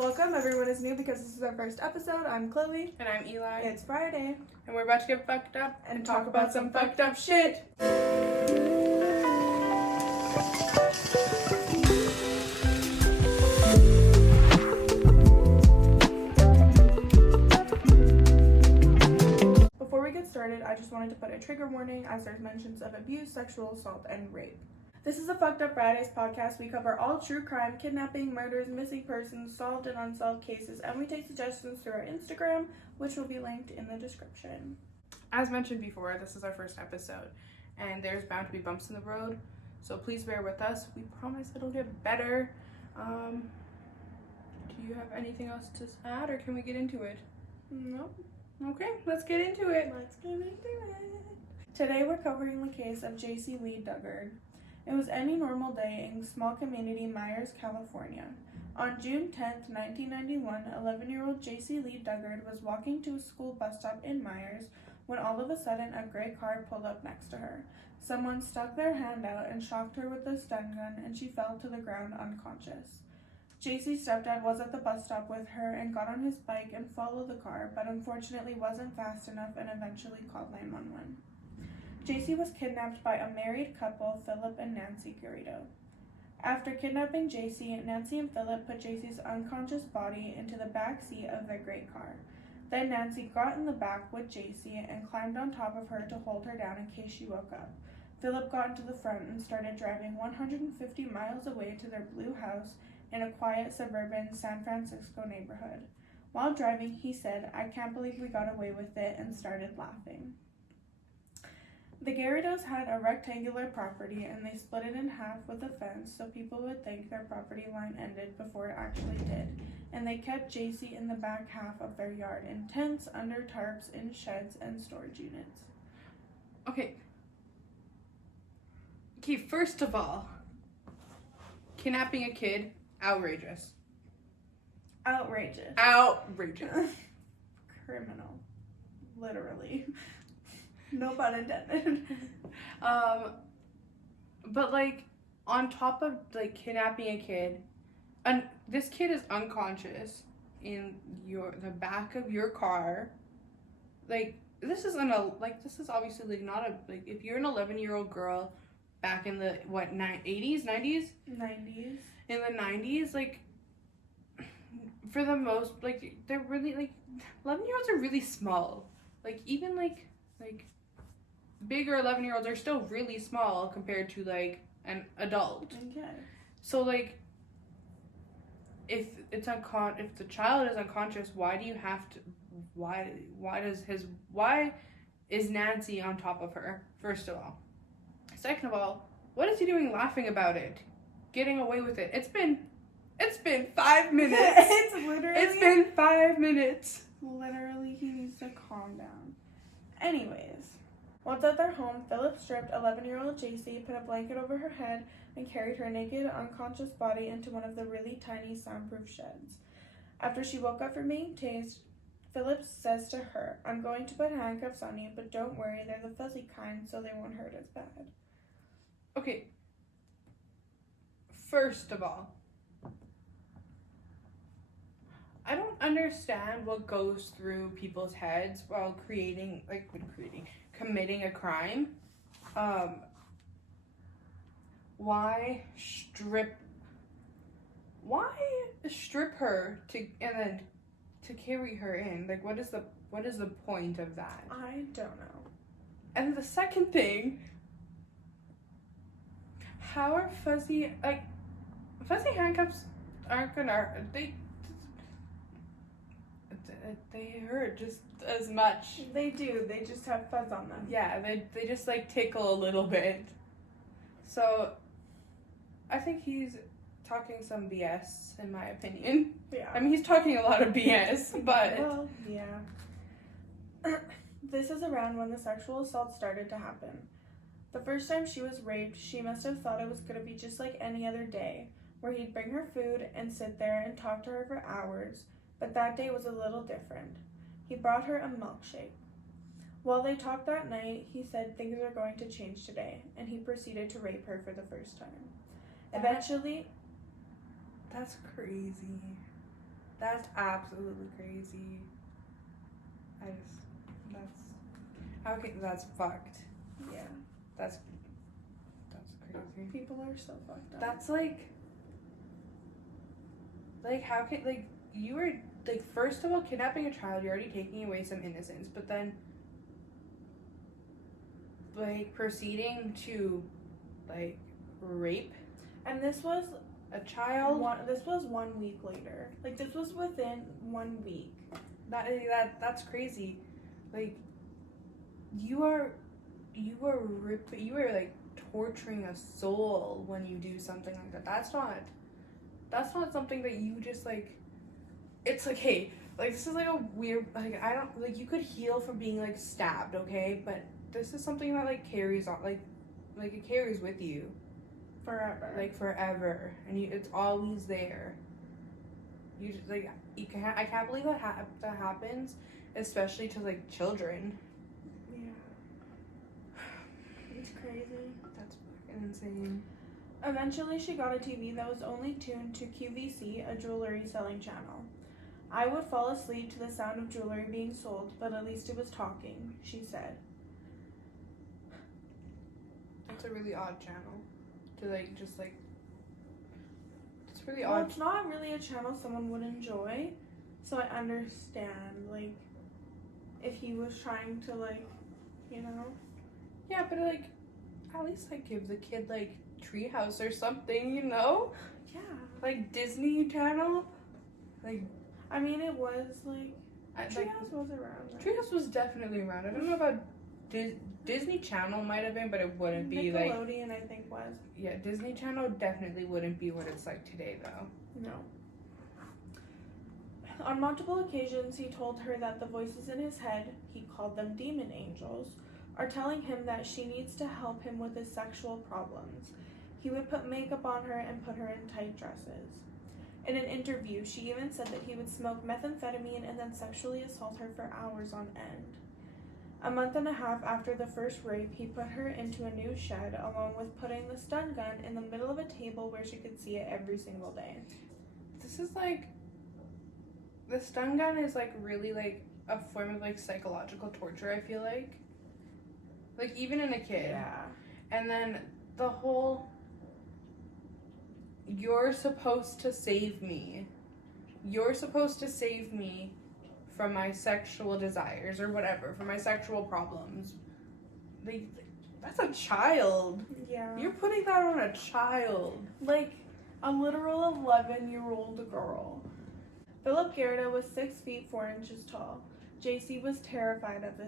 Welcome, everyone is new because this is our first episode. I'm Chloe. And I'm Eli. It's Friday. And we're about to get fucked up and talk about some fucked up shit. Before we get started, I just wanted to put a trigger warning as there's mentions of abuse, sexual assault, and rape. This is a Fucked Up Fridays podcast. We cover all true crime, kidnapping, murders, missing persons, solved and unsolved cases, and we take suggestions through our Instagram, which will be linked in the description. As mentioned before, this is our first episode, and there's bound to be bumps in the road, so please bear with us. We promise it'll get better. Do you have anything else to add, or can we get into it? Nope. Okay, let's get into it. Let's get into it. Today we're covering the case of Jaycee Lee Dugard. It was any normal day in small community Myers, California. On June 10th, 1991, 11-year-old Jaycee Lee Dugard was walking to a school bus stop in Myers when all of a sudden a gray car pulled up next to her. Someone stuck their hand out and shocked her with a stun gun, and she fell to the ground unconscious. Jaycee's stepdad was at the bus stop with her and got on his bike and followed the car, but unfortunately wasn't fast enough and eventually called 911. Jaycee was kidnapped by a married couple, Philip and Nancy Garrido. After kidnapping Jaycee, Nancy and Philip put Jaycee's unconscious body into the back seat of their gray car. Then Nancy got in the back with Jaycee and climbed on top of her to hold her down in case she woke up. Philip got into the front and started driving 150 miles away to their blue house in a quiet suburban San Francisco neighborhood. While driving, he said, "I can't believe we got away with it," and started laughing. The Garridos had a rectangular property and they split it in half with a fence so people would think their property line ended before it actually did, and they kept Jaycee in the back half of their yard in tents, under tarps, in sheds, and storage units. Okay, first of all, kidnapping a kid, outrageous. Outrageous. Criminal. Literally. No pun intended. But like, on top of like kidnapping a kid, and this kid is unconscious in the back of your car. Like, this is obviously like not a, like, if you're an 11-year-old girl back in the 80s, 90s? 90s. In the 90s, like, for the most, like, they're really, like, 11-year-olds are really small. Like, even like bigger 11-year-olds are still really small compared to like an adult. Okay. So like, if the child is unconscious, why is Nancy on top of her? First of all. Second of all, what is he doing laughing about it? Getting away with it. It's been 5 minutes. It's been 5 minutes. Literally, he needs to calm down. Anyways, once at their home, Philip stripped 11-year-old Jaycee, put a blanket over her head, and carried her naked, unconscious body into one of the really tiny soundproof sheds. After she woke up from being tased, Philip says to her, "I'm going to put handcuffs on you, but don't worry, they're the fuzzy kind, so they won't hurt as bad." Okay. First of all, I don't understand what goes through people's heads while committing a crime. Why strip her and then to carry her in? Like, what is the point of that? I don't know. And the second thing, how are fuzzy handcuffs aren't gonna, they hurt just as much. They do. They just have fuzz on them. Yeah, they just like tickle a little bit. So, I think he's talking some BS, in my opinion. Yeah. I mean, he's talking a lot of BS, but... Well, yeah. This is around when the sexual assault started to happen. The first time she was raped, she must have thought it was going to be just like any other day, where he'd bring her food and sit there and talk to her for hours, but that day was a little different. He brought her a milkshake. While they talked that night, he said things are going to change today, and he proceeded to rape her for the first time. Eventually... That's crazy. That's absolutely crazy. That's fucked. Yeah. That's crazy. People are so fucked up. That's like how can, like, you were, like, first of all, kidnapping a child, you're already taking away some innocence, but then, like, proceeding to, like, rape And this was a child. This was 1 week later. Like, this was within 1 week. That's crazy. Like, you are like torturing a soul when you do something like that. That's not something that you just, like, it's like, hey, like, this is like a weird, like, I don't, like, you could heal from being, like, stabbed, okay, but this is something that, like, carries on, like it carries with you Forever. like forever, and it's always there. You just, like, I can't believe that that happens, especially to, like, children. Yeah. It's crazy. That's fucking insane. Eventually, she got a TV that was only tuned to QVC, a jewelry selling channel. I would fall asleep to the sound of jewelry being sold, but at least it was talking, she said. It's a really odd channel to, like, just, like, it's really Well, odd. it's not really a channel someone would enjoy, so I understand, like, if he was trying to, like, you know? Yeah, but, like, at least, like, give the kid, like, Treehouse or something, you know? Yeah. Like, Disney Channel? Like, I mean, it was, like, like, Treehouse was around. Treehouse was definitely around. I don't know about Disney Channel might have been, but it wouldn't be, like... Nickelodeon, I think, was. Yeah, Disney Channel definitely wouldn't be what it's like today, though. No. On multiple occasions, he told her that the voices in his head, he called them demon angels, are telling him that she needs to help him with his sexual problems. He would put makeup on her and put her in tight dresses. In an interview, she even said that he would smoke methamphetamine and then sexually assault her for hours on end. A month and a half after the first rape, he put her into a new shed along with putting the stun gun in the middle of a table where she could see it every single day. This is, like... The stun gun is, like, really, like, a form of, like, psychological torture, I feel like. Like, even in a kid. Yeah. And then the whole... You're supposed to save me. You're supposed to save me from my sexual desires or whatever, from my sexual problems. Like, that's a child. Yeah. You're putting that on a child. Like a literal 11-year-old girl. Philip Gerda was 6 feet 4 inches tall. Jaycee was terrified of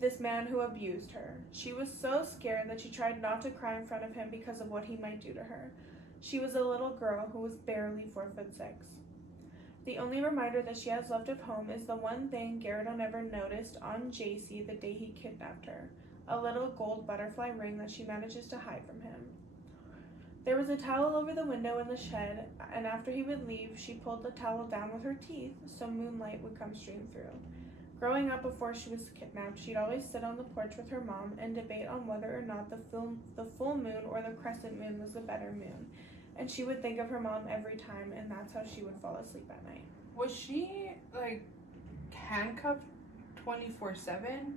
this man who abused her. She was so scared that she tried not to cry in front of him because of what he might do to her. She was a little girl who was barely 4'6". The only reminder that she has left at home is the one thing Gerda never noticed on Jaycee the day he kidnapped her, a little gold butterfly ring that she manages to hide from him. There was a towel over the window in the shed, and after he would leave, she pulled the towel down with her teeth so moonlight would come stream through. Growing up before she was kidnapped, she'd always sit on the porch with her mom and debate on whether or not the full moon or the crescent moon was the better moon. And she would think of her mom every time, and that's how she would fall asleep at night. Was she, like, handcuffed 24/7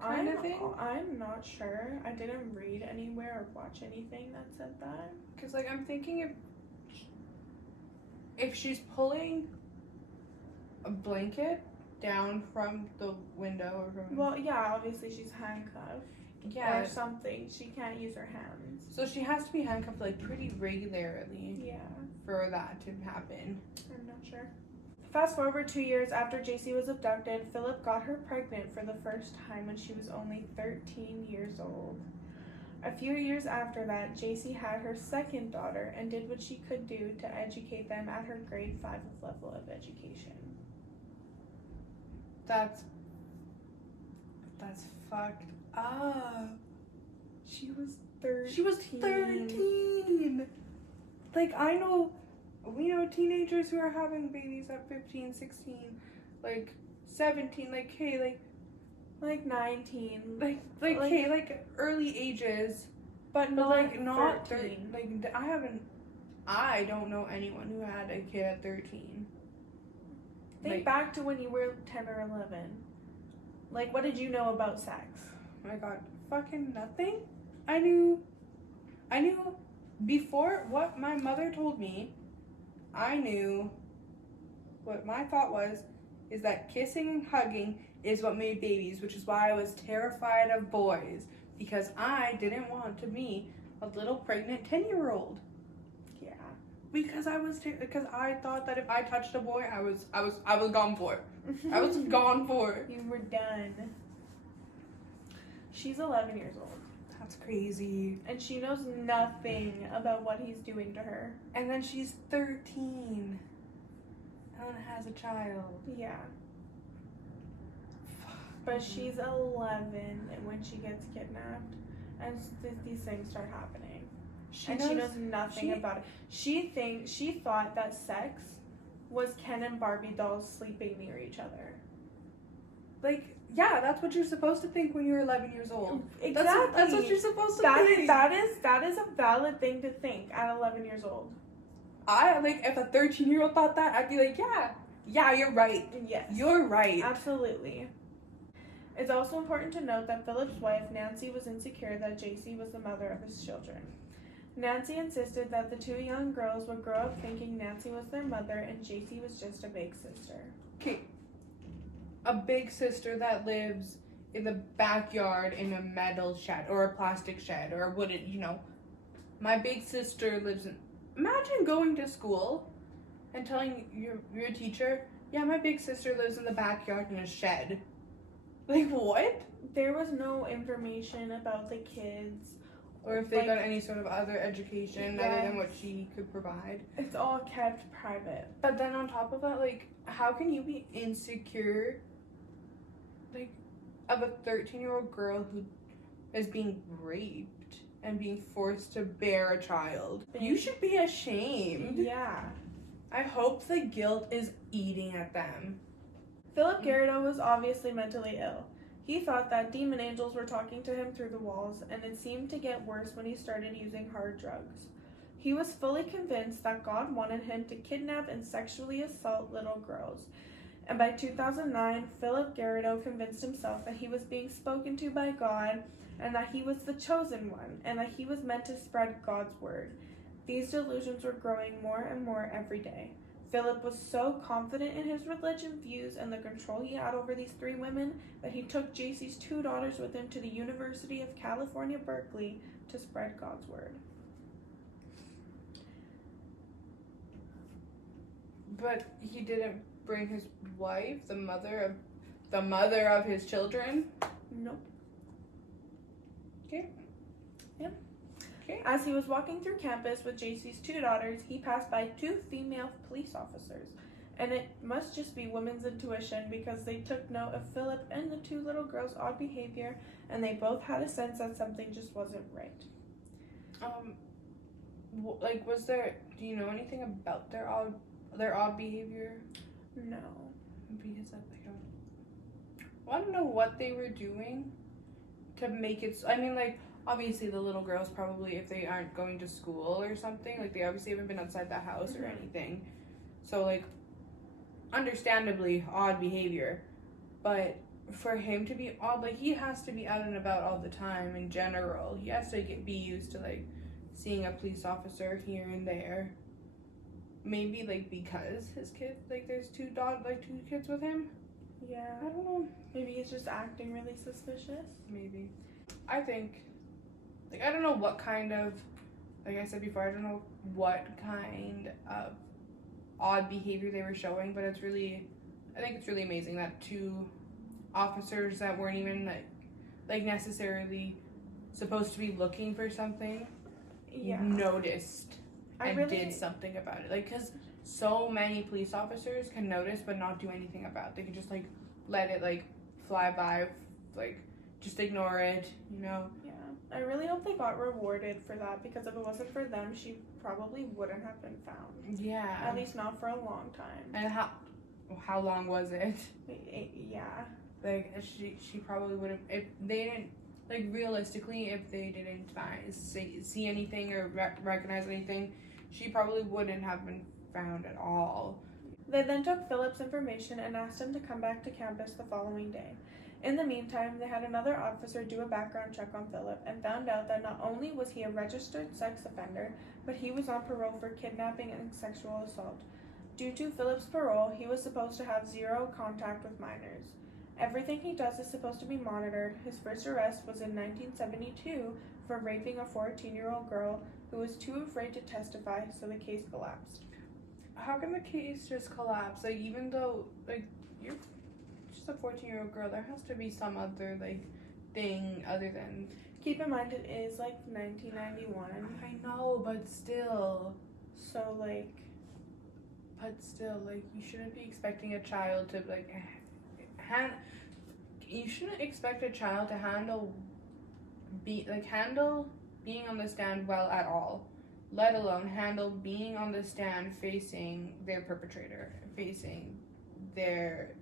kind of thing? I'm not sure. I didn't read anywhere or watch anything that said that. Because, like, I'm thinking if she's pulling a blanket down from the window or from... Well, yeah, obviously she's handcuffed. Yeah. Or something. She can't use her hands. So she has to be handcuffed, like, pretty regularly. Yeah. For that to happen. I'm not sure. Fast forward 2 years after Jaycee was abducted, Philip got her pregnant for the first time when she was only 13 years old. A few years after that, Jaycee had her second daughter and did what she could do to educate them at her grade 5 level of education. That's fucked up. She was 13. She was 13. Like, we know teenagers who are having babies at 15, 16, like 17, like, hey, like 19. Hey, like early ages, but like not 13. I don't know anyone who had a kid at 13. Think back to when you were 10 or 11. Like, what did you know about sex? Oh my god, fucking nothing. I knew before what my mother told me. I knew what my thought was is that kissing and hugging is what made babies, which is why I was terrified of boys, because I didn't want to be a little pregnant 10-year-old. Yeah. Because I thought that if I touched a boy, I was gone for. I was gone for. You were done. She's 11 years old. That's crazy. And she knows nothing about what he's doing to her. And then she's 13. Ellen has a child. Yeah. But she's 11 and when she gets kidnapped and these things start happening. She knows nothing about it. She thought that sex was Ken and Barbie dolls sleeping near each other. Like, yeah, that's what you're supposed to think when you're 11 years old. Exactly. That's what you're supposed to think. That is a valid thing to think at 11 years old. If a 13-year-old thought that, I'd be like, yeah, you're right. Yes. You're right. Absolutely. It's also important to note that Philip's wife, Nancy, was insecure that Jaycee was the mother of his children. Nancy insisted that the two young girls would grow up thinking Nancy was their mother and Jaycee was just a big sister. Okay. A big sister that lives in the backyard in a metal shed or a plastic shed or a wooden, My big sister lives in... Imagine going to school and telling your teacher, yeah, my big sister lives in the backyard in a shed. Like, what? There was no information about the kids. Or if they got any sort of other education other than what she could provide. It's all kept private. But then on top of that, how can you be insecure, of a 13-year-old girl who is being raped and being forced to bear a child? You should be ashamed. Yeah. I hope the guilt is eating at them. Philip Garrido was obviously mentally ill. He thought that demon angels were talking to him through the walls, and it seemed to get worse when he started using hard drugs. He was fully convinced that God wanted him to kidnap and sexually assault little girls. And by 2009, Philip Garrido convinced himself that he was being spoken to by God, and that he was the chosen one, and that he was meant to spread God's word. These delusions were growing more and more every day. Philip was so confident in his religion views and the control he had over these three women that he took Jaycee's two daughters with him to the University of California, Berkeley, to spread God's word. But he didn't bring his wife, the mother of his children? Nope. Okay. Yep. Okay. As he was walking through campus with Jaycee's two daughters, he passed by two female police officers. And it must just be women's intuition because they took note of Philip and the two little girls' odd behavior, and they both had a sense that something just wasn't right. Was there? Do you know anything about their odd behavior? No. Because I want to know what they were doing to make it. Obviously the little girls probably, if they aren't going to school or something, they obviously haven't been outside the house or anything. So understandably odd behavior, but for him to be odd, he has to be out and about all the time in general. He has to be used to seeing a police officer here and there. Maybe because his kid, there's two kids with him. Yeah. I don't know. Maybe he's just acting really suspicious. Maybe. I think, I don't know what kind of, like I said before, I don't know what kind of odd behavior they were showing, but I think it's really amazing that two officers that weren't even necessarily supposed to be looking for something noticed and did something about it. Because so many police officers can notice but not do anything about it. They can just let it fly by, just ignore it, Yeah. I really hope they got rewarded for that, because if it wasn't for them, she probably wouldn't have been found. Yeah. At least not for a long time. And how long was it? Yeah. She probably would have, if they didn't, realistically, if they didn't see anything or recognize anything, she probably wouldn't have been found at all. They then took Philip's information and asked him to come back to campus the following day. In the meantime, they had another officer do a background check on Philip and found out that not only was he a registered sex offender, but he was on parole for kidnapping and sexual assault. Due to Philip's parole, he was supposed to have zero contact with minors. Everything he does is supposed to be monitored. His first arrest was in 1972 for raping a 14-year-old girl who was too afraid to testify, so the case collapsed. How can the case just collapse? Like, even though, like, you're just a 14-year-old girl, there has to be some other, like, thing other than... Keep in mind, it is, like, 1991. I know, but still. So, like... But still, like, you shouldn't be expecting a child to, like, you shouldn't expect a child to handle being on the stand well at all, let alone handle being on the stand facing their perpetrator, facing their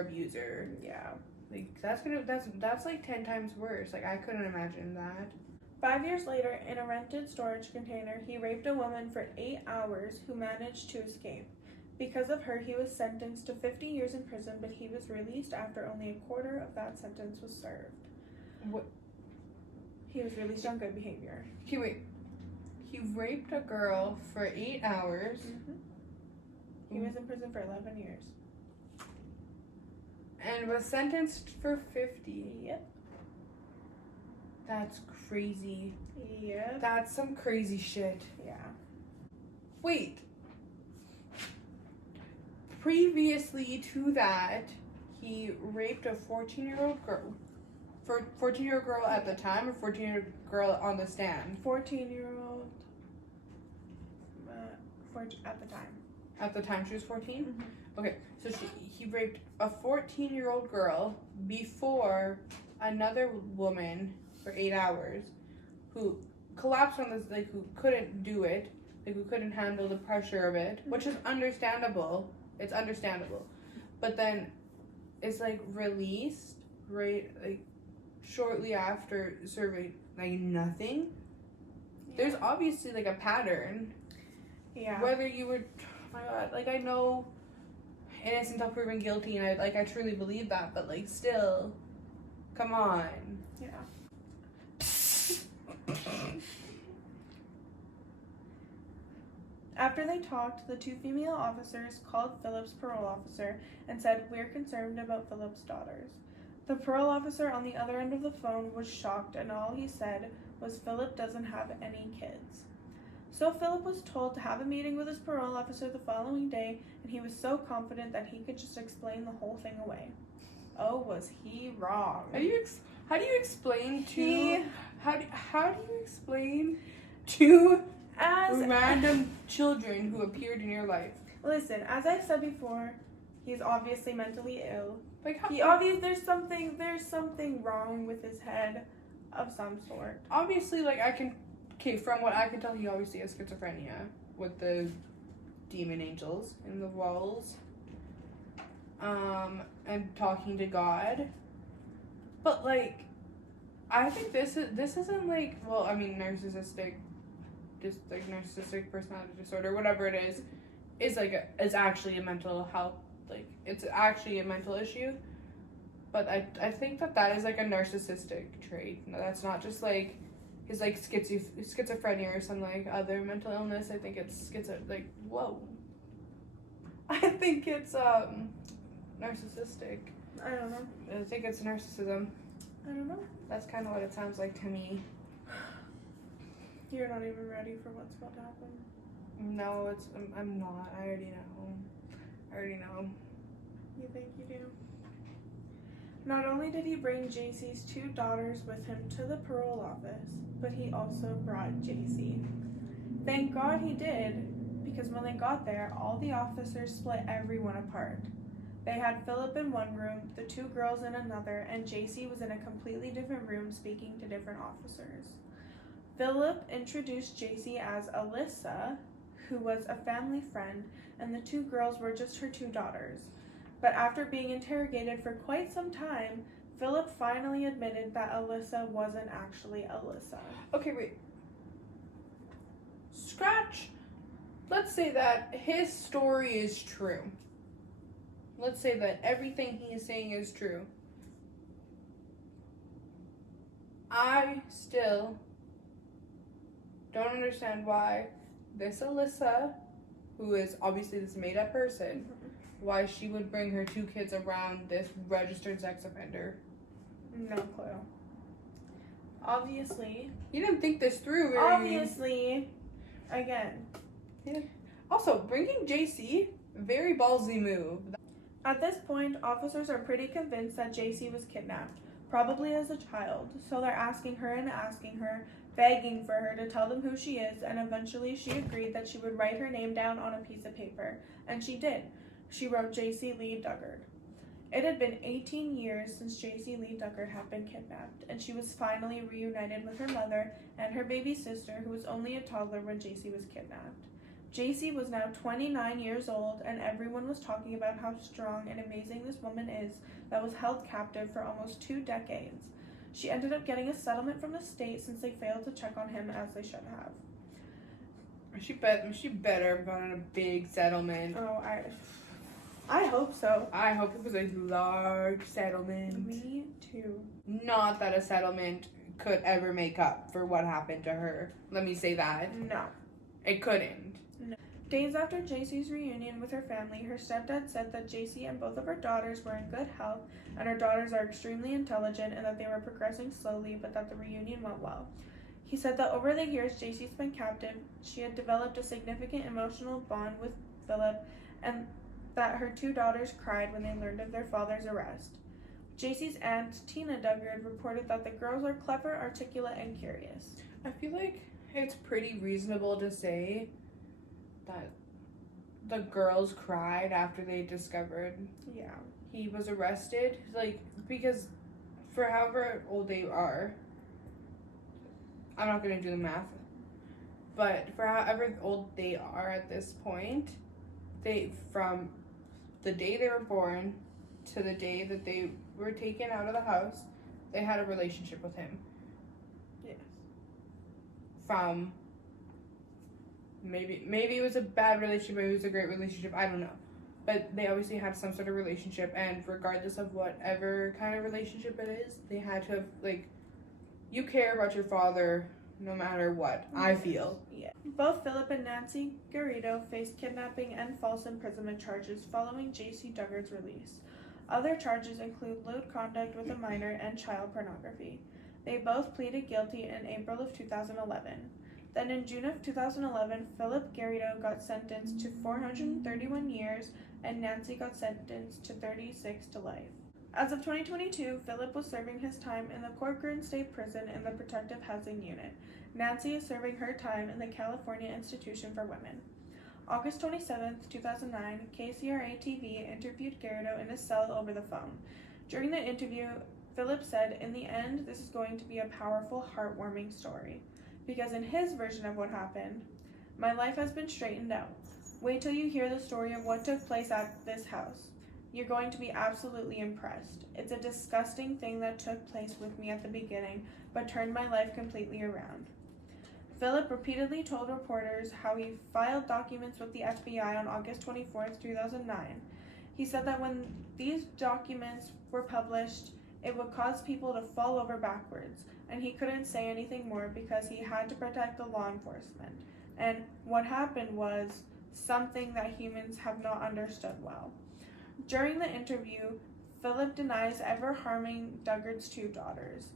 abuser. Yeah. Like, that's like 10 times worse. Like, I couldn't imagine that. 5 years later, in a rented storage container, he raped a woman for 8 hours who managed to escape. Because of her, he was sentenced to 50 years in prison, but he was released after only a quarter of that sentence was served. What? He was released on good behavior. Okay, wait. He raped a girl for 8 hours. Mm-hmm. He was in prison for 11 years. And was sentenced for 50. Yep. That's crazy. Yep. That's some crazy shit. Yeah. Wait. Previously to that, he raped a 14-year-old girl. 14-year-old girl at the time, or 14-year-old girl on the stand? 14-year-old. At the time. At the time she was 14? Mm-hmm. Okay, so he raped a 14-year-old girl before another woman for 8 hours who collapsed on this, like, who couldn't do it, like, who couldn't handle the pressure of it, which is understandable. It's understandable. But then it's, like, released right, like, shortly after serving, like, nothing. Yeah. There's obviously, like, a pattern. Yeah. Whether you were, oh my god, like, I know innocent until proven guilty, and I truly believe that, but, like, still, come on. Yeah. After they talked, the two female officers called Philip's parole officer and said, "We're concerned about Philip's daughters." The parole officer on the other end of the phone was shocked, and all he said was Philip doesn't have any kids. So Philip was told to have a meeting with his parole officer the following day, and he was so confident that he could just explain the whole thing away. Oh, was he wrong? How do you explain to As random children who appeared in your life? Listen, as I've said before, he's obviously mentally ill. Like, how, There's something wrong with his head of some sort. obviously, like, from what I can tell, he obviously has schizophrenia with the demon angels in the walls, and talking to God. But, like, I think this isn't, like, well, I mean, narcissistic personality disorder, whatever it is actually a mental health, like, it's actually a mental issue. But I think that is, like, a narcissistic trait. No, that's not just, like, his, like, schizophrenia or some, like, other mental illness. I think it's whoa. I think it's narcissistic. I don't know. I think it's narcissism. I don't know. That's kind of what it sounds like to me. You're not even ready for what's about to happen. No, I'm not. I already know. You think you do? Not only did he bring Jaycee's two daughters with him to the parole office, but he also brought Jaycee. Thank God he did, because when they got there, all the officers split everyone apart. They had Philip in one room, the two girls in another, and Jaycee was in a completely different room speaking to different officers. Philip introduced Jaycee as Alyssa, who was a family friend, and the two girls were just her two daughters. But after being interrogated for quite some time, Philip finally admitted that Alyssa wasn't actually Alyssa. Okay, wait. Scratch. Let's say that his story is true. let's say that everything he is saying is true. I still don't understand why this Alyssa, who is obviously this made-up person, why she would bring her 2 kids around this registered sex offender. No clue. Obviously. You didn't think this through, Obviously. Again. Yeah. Also, bringing Jaycee, very ballsy move. At this point, officers are pretty convinced that Jaycee was kidnapped, probably as a child, so they're asking her, begging for her to tell them who she is, and eventually she agreed that she would write her name down on a piece of paper, and she did. She wrote Jaycee Lee Dugard. It had been 18 years since Jaycee Lee Dugard had been kidnapped, and she was finally reunited with her mother and her baby sister, who was only a toddler when Jaycee was kidnapped. Jaycee was now 29 years old, and everyone was talking about how strong and amazing this woman is that was held captive for almost 2 decades. She ended up getting a settlement from the state since they failed to check on him as they should have. She better have gotten a big settlement. Oh, I hope so. I hope it was a large settlement. Me too. Not that a settlement could ever make up for what happened to her. Let me say that. No. It couldn't. No. Days after Jaycee's reunion with her family, her stepdad said that Jaycee and both of her daughters were in good health, and her daughters are extremely intelligent and that they were progressing slowly, but that the reunion went well. He said that over the years Jaycee's been captive, she had developed a significant emotional bond with Philip, and that her 2 daughters cried when they learned of their father's arrest. Jaycee's aunt, Tina Dugard, reported that the girls are clever, articulate, and curious. I feel like it's pretty reasonable to say that the girls cried after they discovered he was arrested. Like, because for however old they are, I'm not going to do the math, but for however old they are at this point, from the day they were born to the day that they were taken out of the house, they had a relationship with him. Yes. From maybe it was a bad relationship, maybe it was a great relationship, I don't know. But they obviously had some sort of relationship, and regardless of whatever kind of relationship it is, they had to have, like, you care about your father no matter what, I feel. Yeah. Both Philip and Nancy Garrido faced kidnapping and false imprisonment charges following Jaycee Dugard's release. Other charges include lewd conduct with a minor and child pornography. They both pleaded guilty in April of 2011. Then in June of 2011, Philip Garrido got sentenced to 431 years and Nancy got sentenced to 36 to life. As of 2022, Philip was serving his time in the Corcoran State Prison in the Protective Housing Unit. Nancy is serving her time in the California Institution for Women. August 27, 2009, KCRA-TV interviewed Garrido in his cell over the phone. During the interview, Philip said, "In the end, this is going to be a powerful, heartwarming story. Because in his version of what happened, my life has been straightened out. Wait till you hear the story of what took place at this house. You're going to be absolutely impressed. It's a disgusting thing that took place with me at the beginning, but turned my life completely around." Philip repeatedly told reporters how he filed documents with the FBI on August 24, 2009. He said that when these documents were published, it would cause people to fall over backwards, and he couldn't say anything more because he had to protect the law enforcement. And what happened was something that humans have not understood well. During the interview, Philip denies ever harming Dugard's 2 daughters.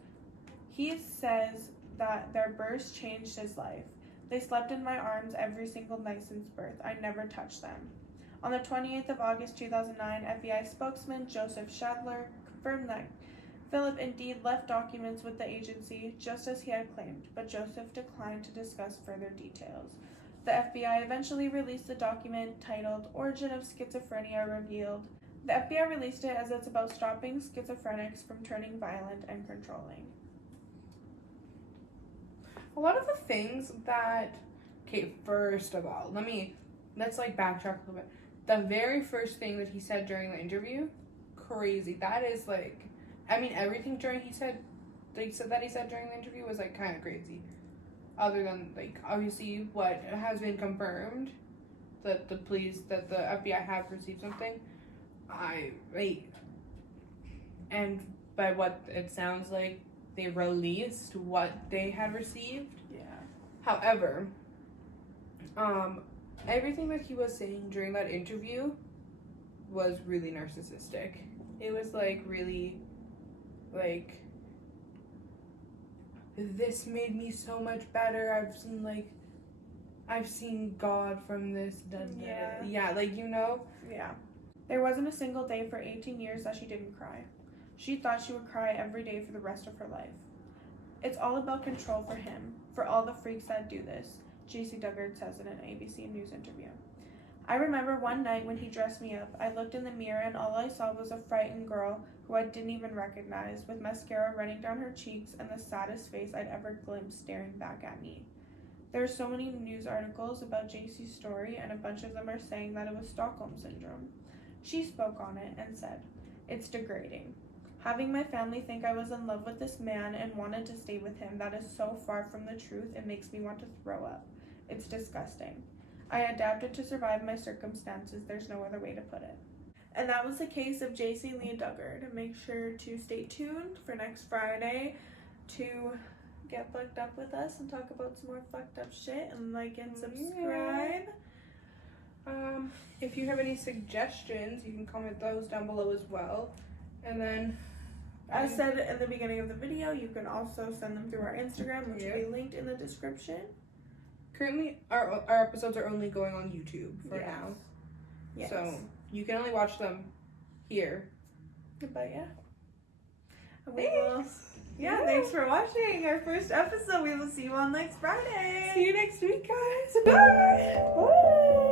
He says that their births changed his life. "They slept in my arms every single night since birth. I never touched them." On the 28th of August 2009, FBI spokesman Joseph Shadler confirmed that Philip indeed left documents with the agency just as he had claimed, but Joseph declined to discuss further details. The FBI eventually released the document titled "Origin of Schizophrenia Revealed." The FBI released it as it's about stopping schizophrenics from turning violent and controlling. A lot of the things that, okay, first of all, let's like backtrack a little bit. The very first thing that he said during the interview, crazy. That is like, I mean, everything he said during the interview was like kind of crazy. Other than like obviously what has been confirmed, that the FBI have received something. And by what it sounds like, they released what they had received. Yeah. However, everything that he was saying during that interview was really narcissistic. It was like really, like, this made me so much better. I've seen God from this. Yeah. Yeah, like, you know. Yeah. There wasn't a single day for 18 years that she didn't cry. She thought she would cry every day for the rest of her life. It's all about control for him, for all the freaks that do this, Jaycee Dugard says in an ABC News interview. I remember one night when he dressed me up, I looked in the mirror and all I saw was a frightened girl who I didn't even recognize, with mascara running down her cheeks and the saddest face I'd ever glimpsed staring back at me. There are so many news articles about Jaycee's story, and a bunch of them are saying that it was Stockholm Syndrome. She spoke on it and said, "It's degrading. Having my family think I was in love with this man and wanted to stay with him, that is so far from the truth, it makes me want to throw up. It's disgusting. I adapted to survive my circumstances, there's no other way to put it." And that was the case of Jaycee Lee Dugard. Make sure to stay tuned for next Friday to get fucked up with us and talk about some more fucked up shit, and like and subscribe. If you have any suggestions, you can comment those down below as well. And then, as said in the beginning of the video, you can also send them through our Instagram, which will be linked in the description. Currently, our episodes are only going on YouTube for now. Yes. So, you can only watch them here. But yeah. Thanks for watching our first episode. We will see you on next Friday. See you next week, guys. Bye. Bye.